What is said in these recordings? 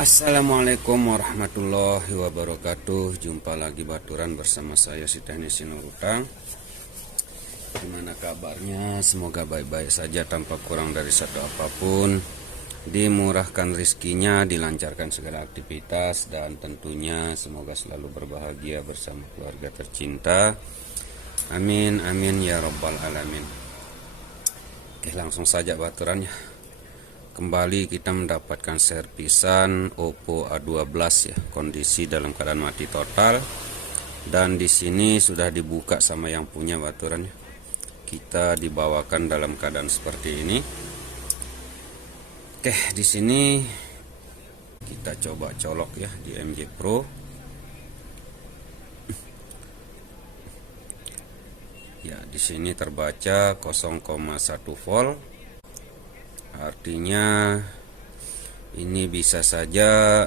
Assalamualaikum warahmatullahi wabarakatuh. Jumpa lagi baturan bersama saya si teknisi Nurutang. Gimana kabarnya? Semoga baik-baik saja tanpa kurang dari satu apapun. Dimurahkan rizkinya, dilancarkan segala aktivitas, dan tentunya semoga selalu berbahagia bersama keluarga tercinta. Amin amin ya rabbal alamin. Oke, langsung saja baturannya. Kembali kita mendapatkan servisan Oppo A12 ya, kondisi dalam keadaan mati total. Dan di sini sudah dibuka sama yang punya baturannya. Kita dibawakan dalam keadaan seperti ini. Oke, di sini kita coba colok ya di MJ Pro. Ya, di sini terbaca 0,1 volt. Artinya ini bisa saja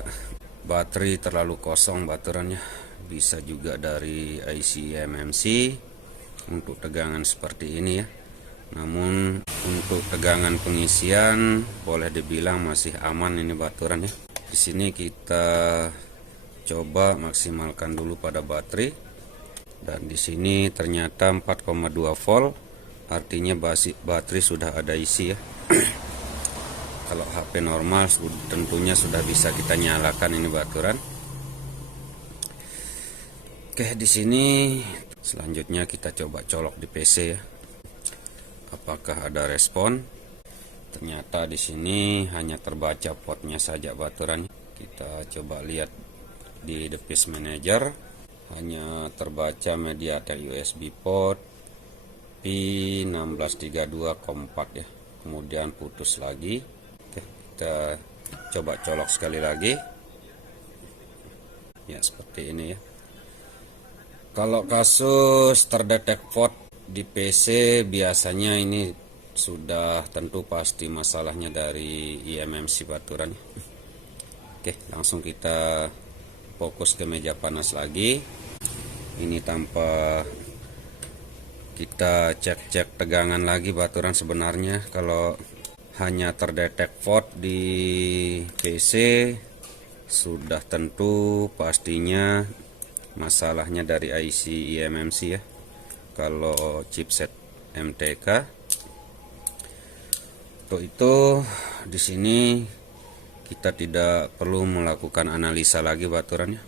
baterai terlalu kosong baturannya. Bisa juga dari IC eMMC untuk tegangan seperti ini ya. Namun untuk tegangan pengisian boleh dibilang masih aman ini baturannya. Di sini kita coba maksimalkan dulu pada baterai. Dan di sini ternyata 4,2 volt. Artinya baterai sudah ada isi ya. Kalau HP normal tentunya sudah bisa kita nyalakan ini baturan. Oke, di sini selanjutnya kita coba colok di PC ya. Apakah ada respon? Ternyata di sini hanya terbaca portnya saja baturan. Kita coba lihat di device manager, hanya terbaca MediaTek USB port P1632 compact ya. Kemudian putus lagi. Kita coba colok sekali lagi ya, seperti ini ya. Kalau kasus terdetek fault di PC biasanya ini sudah tentu pasti masalahnya dari eMMC baturan. Oke, langsung kita fokus ke meja panas lagi. Ini tanpa kita cek tegangan lagi baturan. Sebenarnya kalau hanya terdetek fault di PC sudah tentu pastinya masalahnya dari IC eMMC ya. Kalau chipset MTK untuk itu di sini kita tidak perlu melakukan analisa lagi baturannya.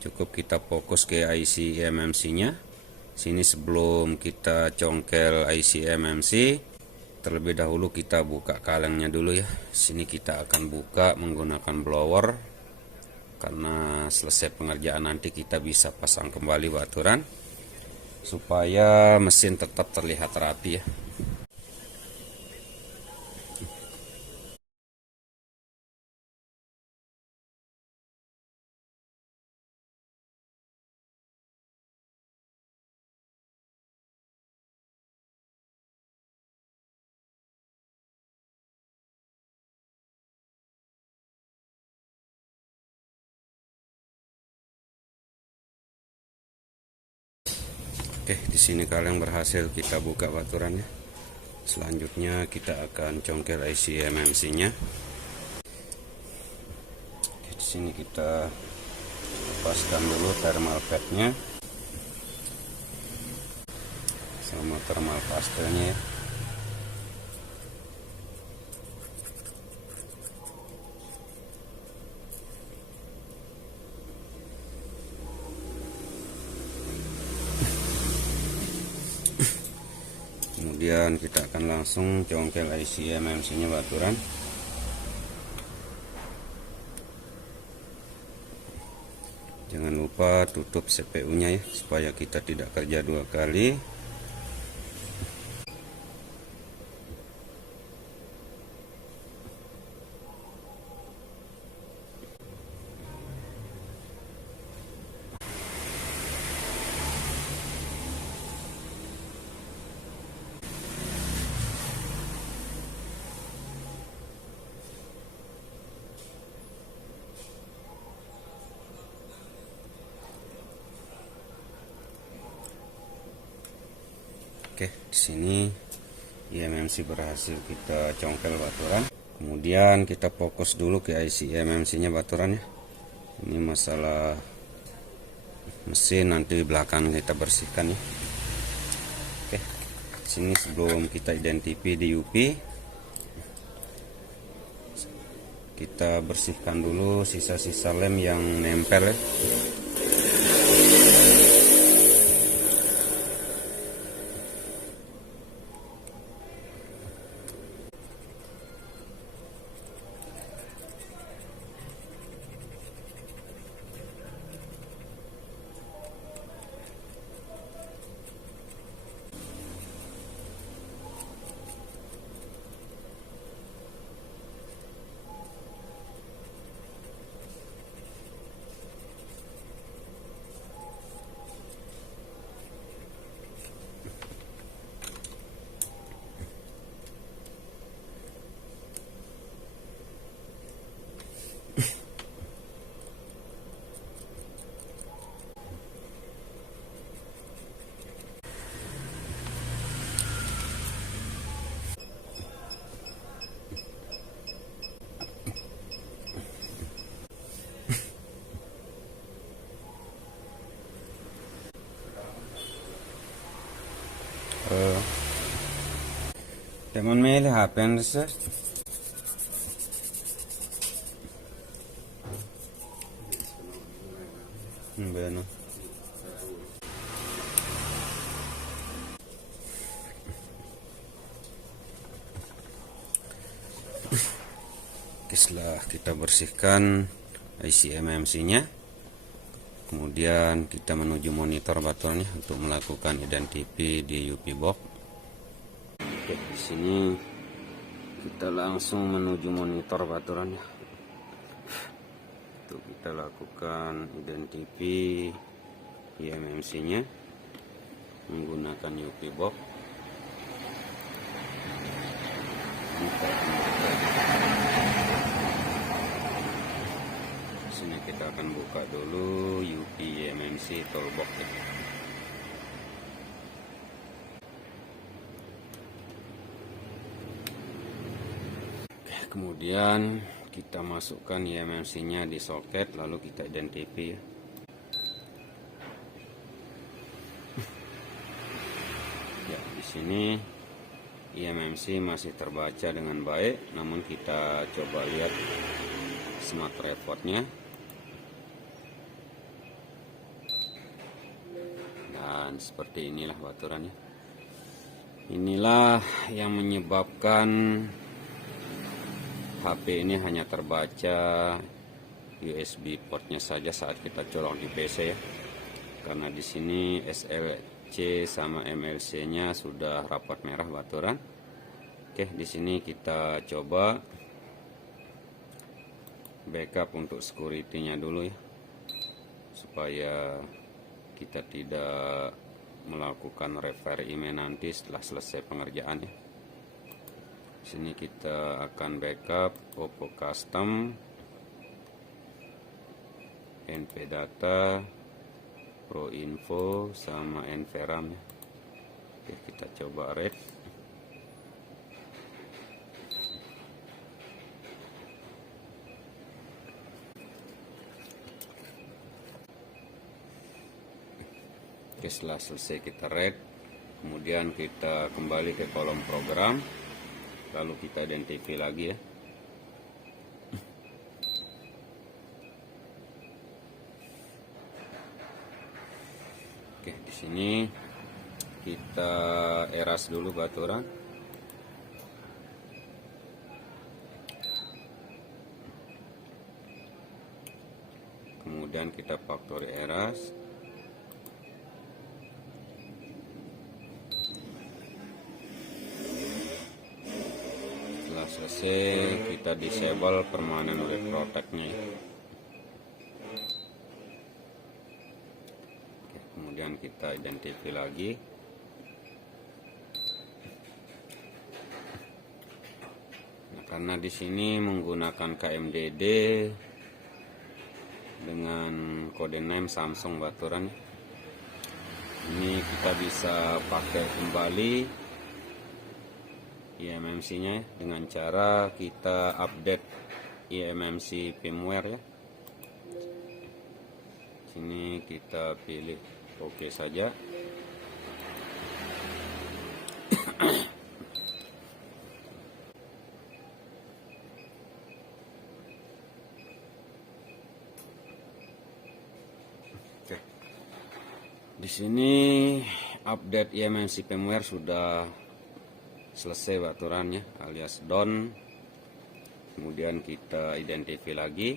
Cukup kita fokus ke IC eMMC-nya. Sini sebelum kita congkel IC eMMC, terlebih dahulu kita buka kalengnya dulu ya. Sini kita akan buka menggunakan blower, karena selesai pengerjaan nanti kita bisa pasang kembali baturan supaya mesin tetap terlihat rapi ya. Oke, di sini kaleng berhasil kita buka baturannya. Selanjutnya kita akan congkel IC eMMC-nya. Di sini kita lepaskan dulu thermal pad-nya sama thermal paste-nya ya. Kemudian kita akan langsung congkel IC eMMC-nya baturan. Jangan lupa tutup CPU-nya ya, supaya kita tidak kerja dua kali. Oke, di sini eMMC berhasil kita congkel baturan. Kemudian kita fokus dulu ke IC MMC nya baturan ya. Ini masalah mesin, nanti belakang kita bersihkan ya. Oke, sini sebelum kita identifi di UP, kita bersihkan dulu sisa-sisa lem yang nempel ya. Teman mele happen sir. Bueno. Setelah kita bersihkan IC MMC nya, kemudian kita menuju monitor baturannya untuk melakukan identifi di UP box. Oke, di sini kita langsung menuju monitor baturannya. Untuk kita lakukan identifi di MMC nya menggunakan UP box. Sini kita akan buka dulu UP MMC toolbox ya. Kemudian kita masukkan MMC nya di soket, lalu kita identifi ya. Ya, di sini MMC masih terbaca dengan baik, namun kita coba lihat smart report-nya. Dan seperti inilah baturannya. Inilah yang menyebabkan HP ini hanya terbaca USB portnya saja saat kita colok di PC ya. Karena di sini SLC sama MLC-nya sudah rapat merah baturan. Oke, di sini kita coba backup untuk security-nya dulu ya. Supaya kita tidak melakukan repair email nanti setelah selesai pengerjaan ya. Sini kita akan backup Oppo Custom, NP Data, Pro Info sama NVRAM ya. Oke, kita coba read. Oke, setelah selesai kita read, kemudian kita kembali ke kolom program, lalu kita identifi lagi ya. Oke, di sini kita eras dulu baturan. Kemudian kita factory eras. Setelah selesai, kita disable permanent web protect-nya. Kemudian kita identifi lagi. Nah, karena di sini menggunakan KMDD dengan kode name Samsung baturan, ini kita bisa pakai kembali eMMC-nya dengan cara kita update eMMC firmware ya. Sini kita pilih oke saja. Oke. Di sini update eMMC firmware sudah selesai baturannya alias done. Kemudian kita identify lagi.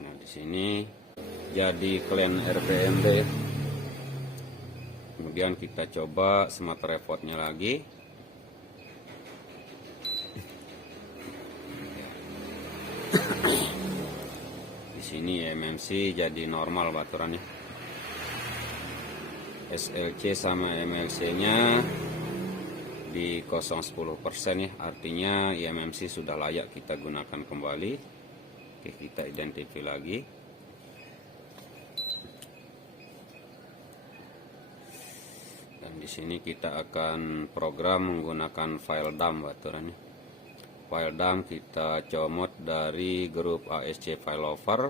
Nah, di sini jadi clean RPMD. Kemudian kita coba smart report-nya lagi. Di sini eMMC jadi normal baturannya. SLC sama MLC-nya di 0,10% ya, artinya eMMC sudah layak kita gunakan kembali. Oke, kita identify lagi. Dan di sini kita akan program menggunakan file dump baturannya. File dump kita comot dari grup ASC Failover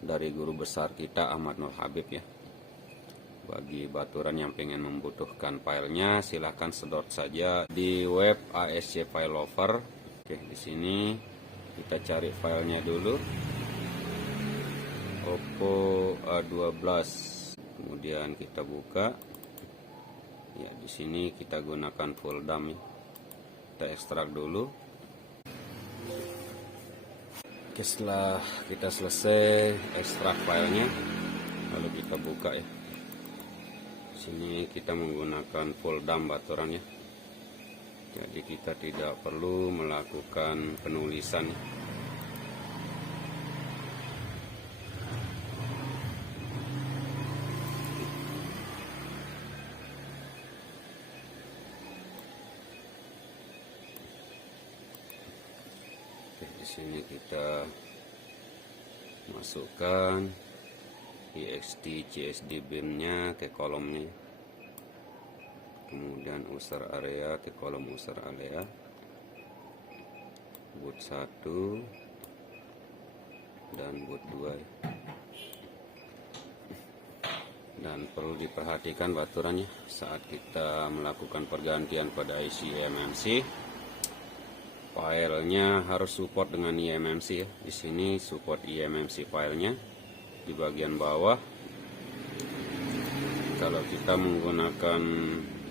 dari guru besar kita Ahmad Nur Habib ya. Bagi baturan yang pengen membutuhkan filenya, silahkan sedot saja di web ASC Failover. Oke, di sini kita cari filenya dulu. Oppo A12. Kemudian kita buka. Ya, di sini kita gunakan full dump. Kita ekstrak dulu. Oke, setelah kita selesai ekstrak filenya, lalu kita buka ya. Sini kita menggunakan full dump baturannya. Jadi kita tidak perlu melakukan penulisan. Oke, di sini kita masukkan ext CSD bin-nya ke kolomnya, kemudian user area ke kolom user area, boot 1 dan boot 2 dan perlu diperhatikan baturannya saat kita melakukan pergantian pada IC eMMC, filenya harus support dengan eMMC ya. Di sini support eMMC filenya di bagian bawah. Kalau kita menggunakan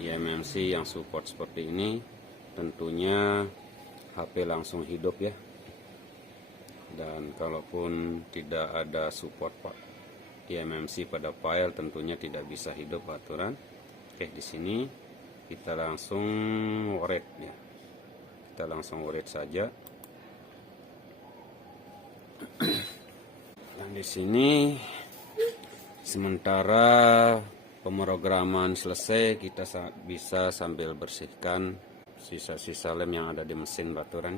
eMMC yang support seperti ini, tentunya HP langsung hidup ya. Dan kalaupun tidak ada support eMMC pada file, tentunya tidak bisa hidup baturan. Oke, di sini kita langsung read ya. Kita langsung read saja. Dan di sini sementara pemrograman selesai, kita bisa sambil bersihkan sisa-sisa lem yang ada di mesin baturan.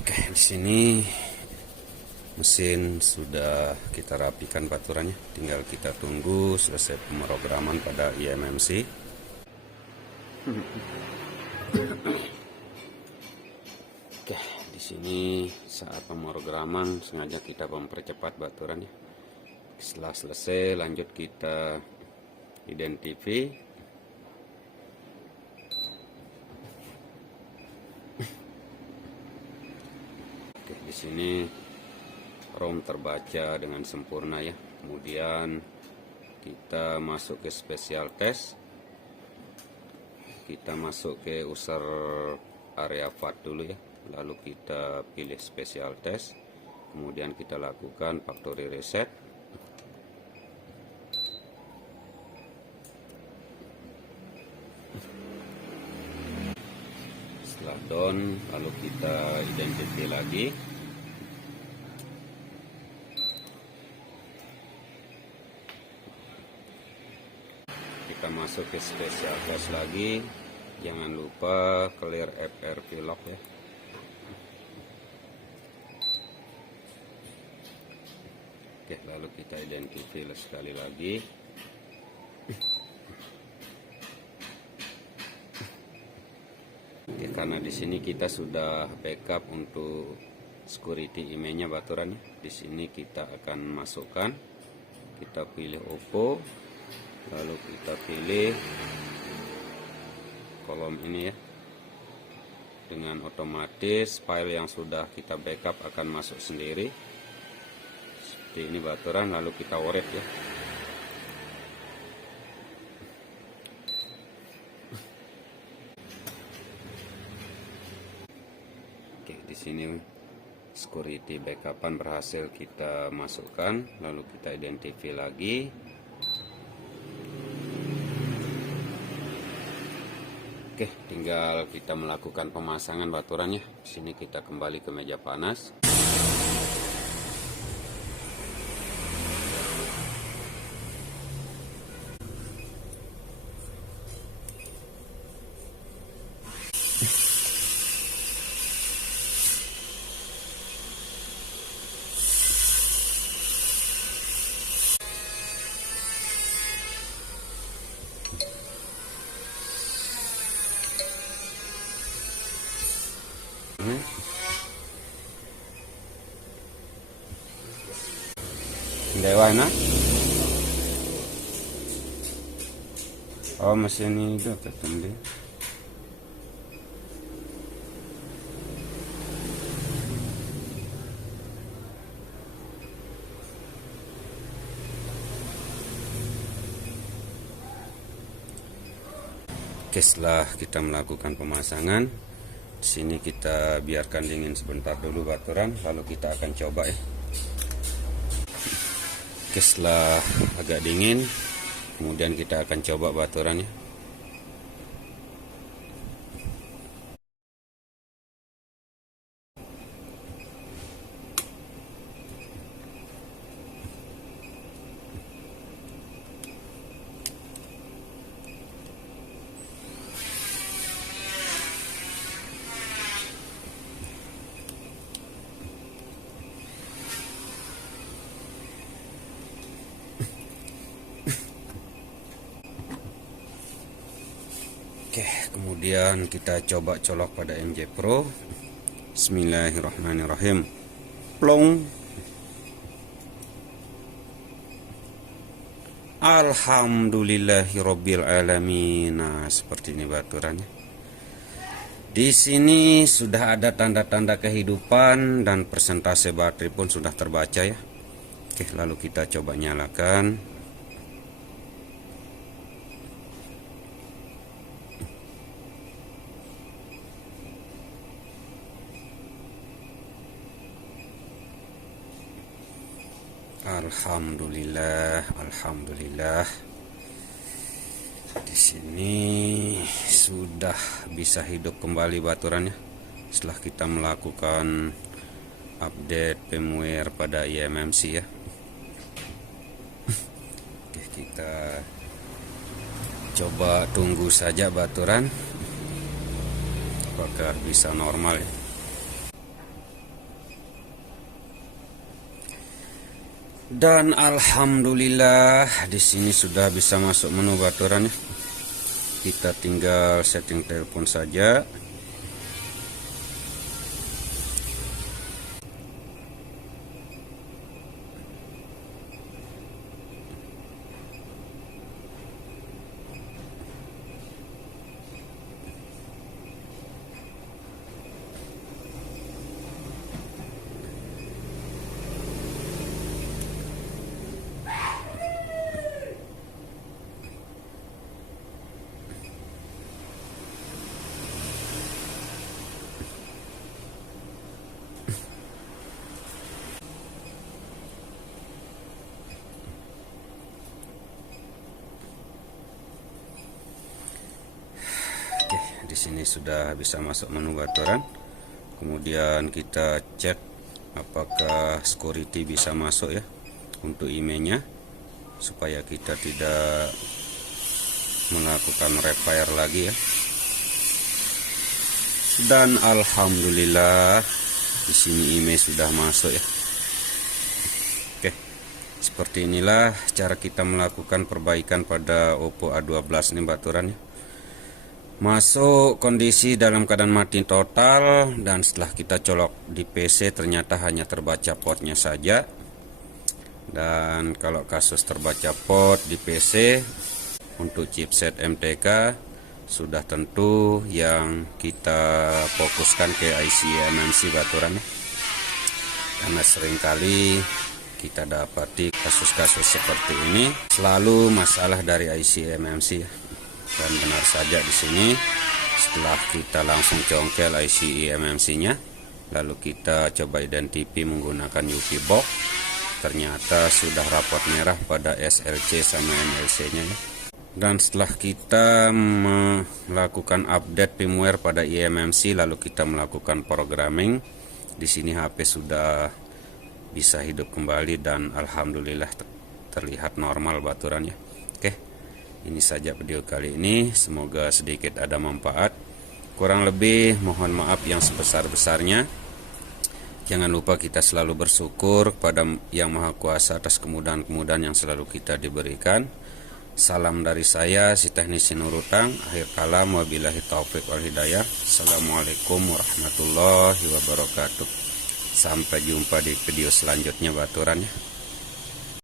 Oke, di sini mesin sudah kita rapikan baturannya, tinggal kita tunggu selesai pemrograman pada eMMC. Oke, di sini saat pemrograman sengaja kita mempercepat baturannya. Setelah selesai, lanjut kita identify. Oke, di sini ROM terbaca dengan sempurna ya. Kemudian kita masuk ke special test. Kita masuk ke user area FAT dulu ya. Lalu kita pilih special test. Kemudian kita lakukan factory reset. Setelah done, lalu kita identify lagi. Kita masuk ke special test lagi. Jangan lupa clear FRP lock ya. Oke, lalu kita identify sekali lagi. Oke, karena di sini kita sudah backup untuk security emailnya baturan ya. Di sini kita akan masukkan. Kita pilih Oppo, lalu kita pilih kolom ini ya. Dengan otomatis file yang sudah kita backup akan masuk sendiri. Seperti ini baturan, lalu kita oret ya. Di sini security backupan berhasil kita masukkan, lalu kita identify lagi. Oke, tinggal kita melakukan pemasangan baturannya. Di sini kita kembali ke meja panas. Dewa na? Oh, mesin ini itu ketemu. Oke, setelah kita melakukan pemasangan, di sini kita biarkan dingin sebentar dulu baturan, lalu kita akan coba ya. Oke, setelah agak dingin, kemudian kita akan coba baturannya. Oke, kemudian kita coba colok pada MJ Pro. Bismillahirrahmanirrahim. Plong. Alhamdulillahirabbil alamin. Nah, seperti ini baturannya. Di sini sudah ada tanda-tanda kehidupan dan persentase baterai pun sudah terbaca ya. Oke, lalu kita coba nyalakan. Alhamdulillah, alhamdulillah. Di sini sudah bisa hidup kembali baturannya setelah kita melakukan update firmware pada eMMC ya. Oke, kita coba tunggu saja baturan apakah bisa normal ya. Dan alhamdulillah di sini sudah bisa masuk menu baturannya. Kita tinggal setting telepon saja. di sini sudah bisa masuk menu baturan. Kemudian kita cek apakah security bisa masuk ya untuk emailnya, supaya kita tidak melakukan repair lagi ya. Dan alhamdulillah di sini email sudah masuk ya. Oke, seperti inilah cara kita melakukan perbaikan pada Oppo A12 ini baturan ya. Masuk kondisi dalam keadaan mati total, dan setelah kita colok di PC ternyata hanya terbaca portnya saja. Dan kalau kasus terbaca port di PC untuk chipset MTK, sudah tentu yang kita fokuskan ke IC eMMC baturan, karena seringkali kita dapati kasus-kasus seperti ini selalu masalah dari IC eMMC ya. Dan benar saja di sini setelah kita langsung congkel IC eMMC-nya, lalu kita coba identifi menggunakan UV box, ternyata sudah rapot merah pada SLC sama MLC-nya ya. Dan setelah kita melakukan update firmware pada eMMC, lalu kita melakukan programming, di sini HP sudah bisa hidup kembali dan alhamdulillah terlihat normal baturannya. Oke, ini saja video kali ini, semoga sedikit ada manfaat. Kurang lebih mohon maaf yang sebesar-besarnya. Jangan lupa kita selalu bersyukur kepada Yang Maha Kuasa atas kemudahan-kemudahan yang selalu kita diberikan. Salam dari saya, si teknisi Nurutang. Akhir kalam, wabillahi taufiq wal hidayah. Assalamualaikum warahmatullahi wabarakatuh. Sampai jumpa di video selanjutnya baturan ya.